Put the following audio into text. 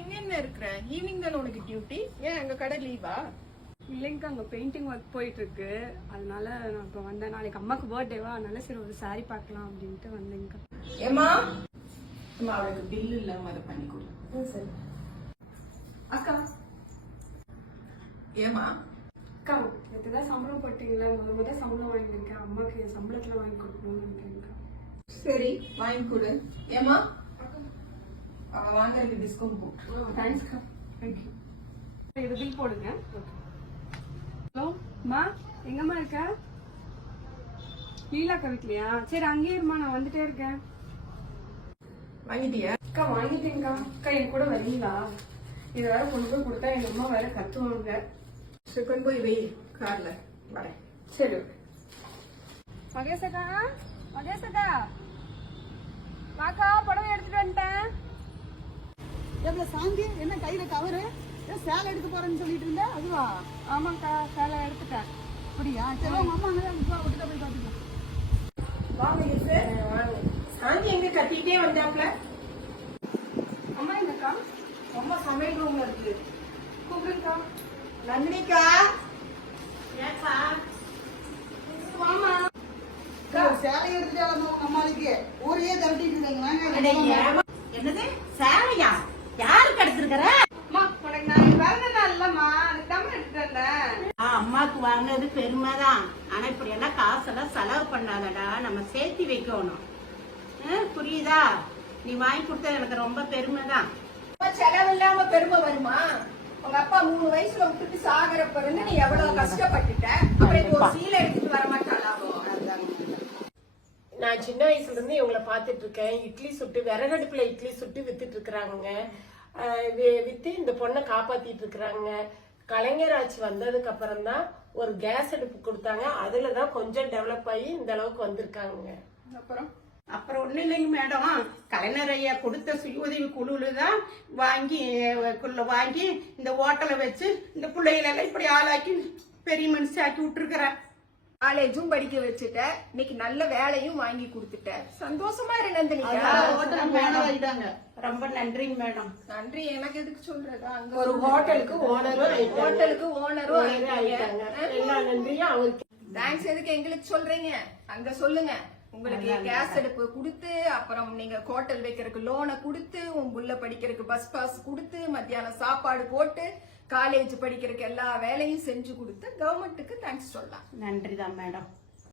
இங்க என்ன இருக்கிற? ஈவினிங் தானே உனக்கு டியூட்டி ஏன் அங்க கடை லீவா இல்லைங்கக்கா அங்கே பெயிண்டிங் ஒர்க் போயிட்டு இருக்கு அதனால நான் இப்போ வந்தேன். நாளைக்கு அம்மாக்கு பர்த்டேவா அதனால சரி ஒரு saree பார்க்கலாம் அப்படின்ட்டு வந்தேங்கக்கா ஏமா அம்மா அவளுக்கு பில் இல்லாம அதை பண்ணி கொடு. சரி. அக்கா. ஏமா அக்கா நேற்று தான் சம்பளம் போட்டீங்களா? முத முத சம்பளம் வாங்கியிருக்கேன் அம்மாக்கு என் சம்பளத்தில் வாங்கி கொடுக்கணும்னு நினைக்கிறேன்க்கா. சரி வாங்கி கொடு. ஏமா அவ வாங்குறதுக்கு டிஸ்கவுண்ட் போட்டு தேங்க்ஸ்க்கா தேங்க்யூ இது பில் போடுங்க. ஹலோ அம்மா எங்கம்மா இருக்க? லீலாக்கா வீட்லையா? சரி அங்கேயே இருமா நான் வந்துட்டே இருக்கேன். வாங்கிட்டியா? அக்கா வாங்கிட்டேங்கக்கா அக்கா என் கூட வரீங்களா? இது வேற கொண்டு போய் கொடுத்தா எங்க அம்மா வேற கத்துவாங்க. சரி கொண்டு போய் வை. கார்ல வரேன். சரி மகேசக்கா மகேசக்கா வாக்கா புடவை எடுத்துட்டு வந்துட்டேன். எவ்வளவு சாந்தி என்ன கையில கவரு ஏன் சேலை எடுக்க போறேன்னு சொல்லிட்டு இருந்த? அதுவா? ஆமாக்கா சேலை எடுத்துட்டேன். அப்படியா? சரி உங்க அம்மா அங்கே விட்டுட்டு போய் பாத்துக்கலாம் வாங்க சாந்தி எங்க கத்திட்டே வந்தாப்ல அம்மா எங்கக்கா அம்மா சமையல் ரூம்ல இருக்கு. கூப்பிடுங்கக்கா. நந்தினிக்கா வாமா. அக்கா, சேலை எடுத்துட்டு அம்மாளுக்கு. ஊரையே இருந்தீங்க. என்னது? சேலையா? தான் ஆ, அம்மாக்கு வாங்கினது பெருமைதான் ஆனா இப்படி எல்லாம் காசெல்லாம் செலவு பண்ணாதடா. நம்ம சேர்த்து வைக்கணும். புரியுதா? நீ வாங்கி கொடுத்தது எனக்கு ரொம்ப பெருமைதான் செலவு இல்லாம பெருமை வருமா? உங்க அப்பா மூணு வயசுல விட்டுட்டு சாகர பிறகு நீ எவ்வளவு கஷ்டப்பட்டுட்ட? அப்புறம் இப்போ ஒரு சீலை எடுத்துட்டு வர மாட்டாளாவோ நான் சின்ன வயசுல இருந்து இவங்களை பார்த்துட்டு இருக்கேன். இட்லி சுட்டு விறகடுப்புல இட்லி சுட்டு வித்துட்டு இருக்கிறாங்க வித்து இந்த பொண்ணை காப்பாத்திட்டு இருக்கிறாங்க. கலைஞர் ஆட்சி வந்ததுக்கு அப்புறம் தான் ஒரு கேஸ் அடுப்பு கொடுத்தாங்க. அதுல தான் கொஞ்சம் டெவலப் ஆகி இந்த அளவுக்கு வந்திருக்காங்க. அப்புறம்? அப்புறம் ஒண்ணும் இல்லைங்க மேடம். கலைஞர் ஐயா கொடுத்த சுய உதவி குழுல தான் வாங்கி வாங்கி இந்த ஹோட்டலை வச்சு இந்த பிள்ளைகளெல்லாம் இப்படி ஆளாக்கி பெரிய மனுஷி ஆக்கி விட்டுருக்கிறேன் காலேஜும் படிக்க வச்சுட்ட. இன்னைக்கு நல்ல வேலையும் வாங்கி கொடுத்துட்ட. சந்தோஷமா இரு நந்தினிகா ரொம்ப நன்றிங்க மேடம். நன்றி. எனக்கு எதுக்கு சொல்றது? ஒரு ஹோட்டலுக்கு ஓனரும் ஹோட்டலுக்கு ஓனரும் எல்லா நன்றியும் அவருக்கு. தேங்க்ஸ் எதுக்கு எங்களுக்கு சொல்றீங்க? அங்க சொல்லுங்க. உங்களுக்கு கேஸ் அடுப்பு கொடுத்து அப்புறம் நீங்க ஹோட்டல் வைக்கிறதுக்கு லோனை கொடுத்து உன் புள்ள படிக்கிறதுக்கு பஸ் பாஸ் கொடுத்து மத்தியானம் சாப்பாடு போட்டு காலேஜ் படிக்கிறதுக்கு எல்லா வேலையும் செஞ்சு கொடுத்து கவர்மெண்ட்டுக்கு தேங்க்ஸ் சொல்லலாம். நன்றி தான் மேடம்.